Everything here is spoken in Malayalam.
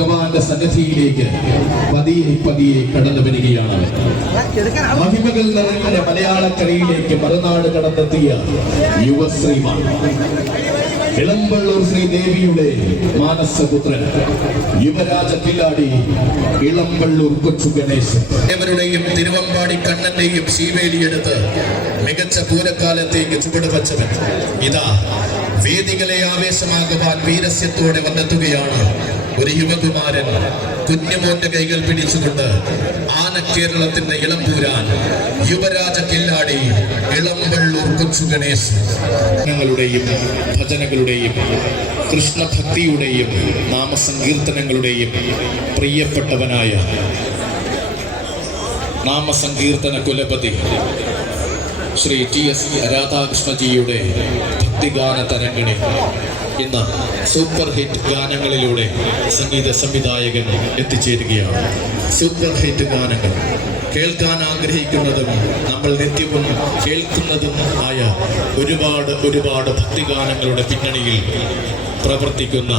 ഭഗവാന്റെ സന്നിധിയിലേക്ക് പതിയെ പതിയെ കടന്നു വരികയാണ്. മഹിമകൾ നിറഞ്ഞ മലയാളക്കരയിലേക്ക് മറുനാട് കടന്നെത്തിയ യുവശ്രീമാൻ ഇളമ്പള്ളൂർ ശ്രീദേവിയുടെ മാനസപുത്രൻ യുവരാജ കില്ലാടി ഇളമ്പള്ളൂർ കൊച്ചു ഗണേശൻ. ഏവരുടെയും തിരുവമ്പാടി കണ്ണന്റെയും ശീവേലിയെടുത്ത് മികച്ച പൂരക്കാലത്തേക്ക് ചുവടുവച്ചവൻ ഇതാ വേദികളെ ആവേശമാകുവാൻ വീരസ്യത്തോടെ വന്നെത്തുകയാണ്. ഒരു യുവകുമാരൻ കുഞ്ഞുമോന്റെ കൈകൾ പിടിച്ചുകൊണ്ട് ആനക്കേരളത്തിന്റെ ഇളംപൂരാൻ യുവരാജ കില്ലാടി ഇളമ്പള്ളൂർ കൊച്ചു ഗണേശൻ. ഞങ്ങളുടെയും ഭജനകളുടെയും കൃഷ്ണഭക്തിയുടെയും നാമസങ്കീർത്തനങ്ങളുടെയും പ്രിയപ്പെട്ടവനായ നാമസങ്കീർത്തന കുലപതി ശ്രീ TS രാധാകൃഷ്ണജിയുടെ ഭക്തിഗാന തരംഗിണി ഇന്ന് സൂപ്പർ ഹിറ്റ് ഗാനങ്ങളിലൂടെ സംഗീത സംവിധായകൻ എത്തിച്ചേരുകയാണ്. സൂപ്പർ ഹിറ്റ് ഗാനങ്ങൾ കേൾക്കാൻ ആഗ്രഹിക്കുന്നതും നമ്മൾ നിത്യവും കേൾക്കുന്നതും ആയ ഒരുപാട് ഭക്തിഗാനങ്ങളുടെ പിന്നണിയിൽ പ്രവർത്തിക്കുന്ന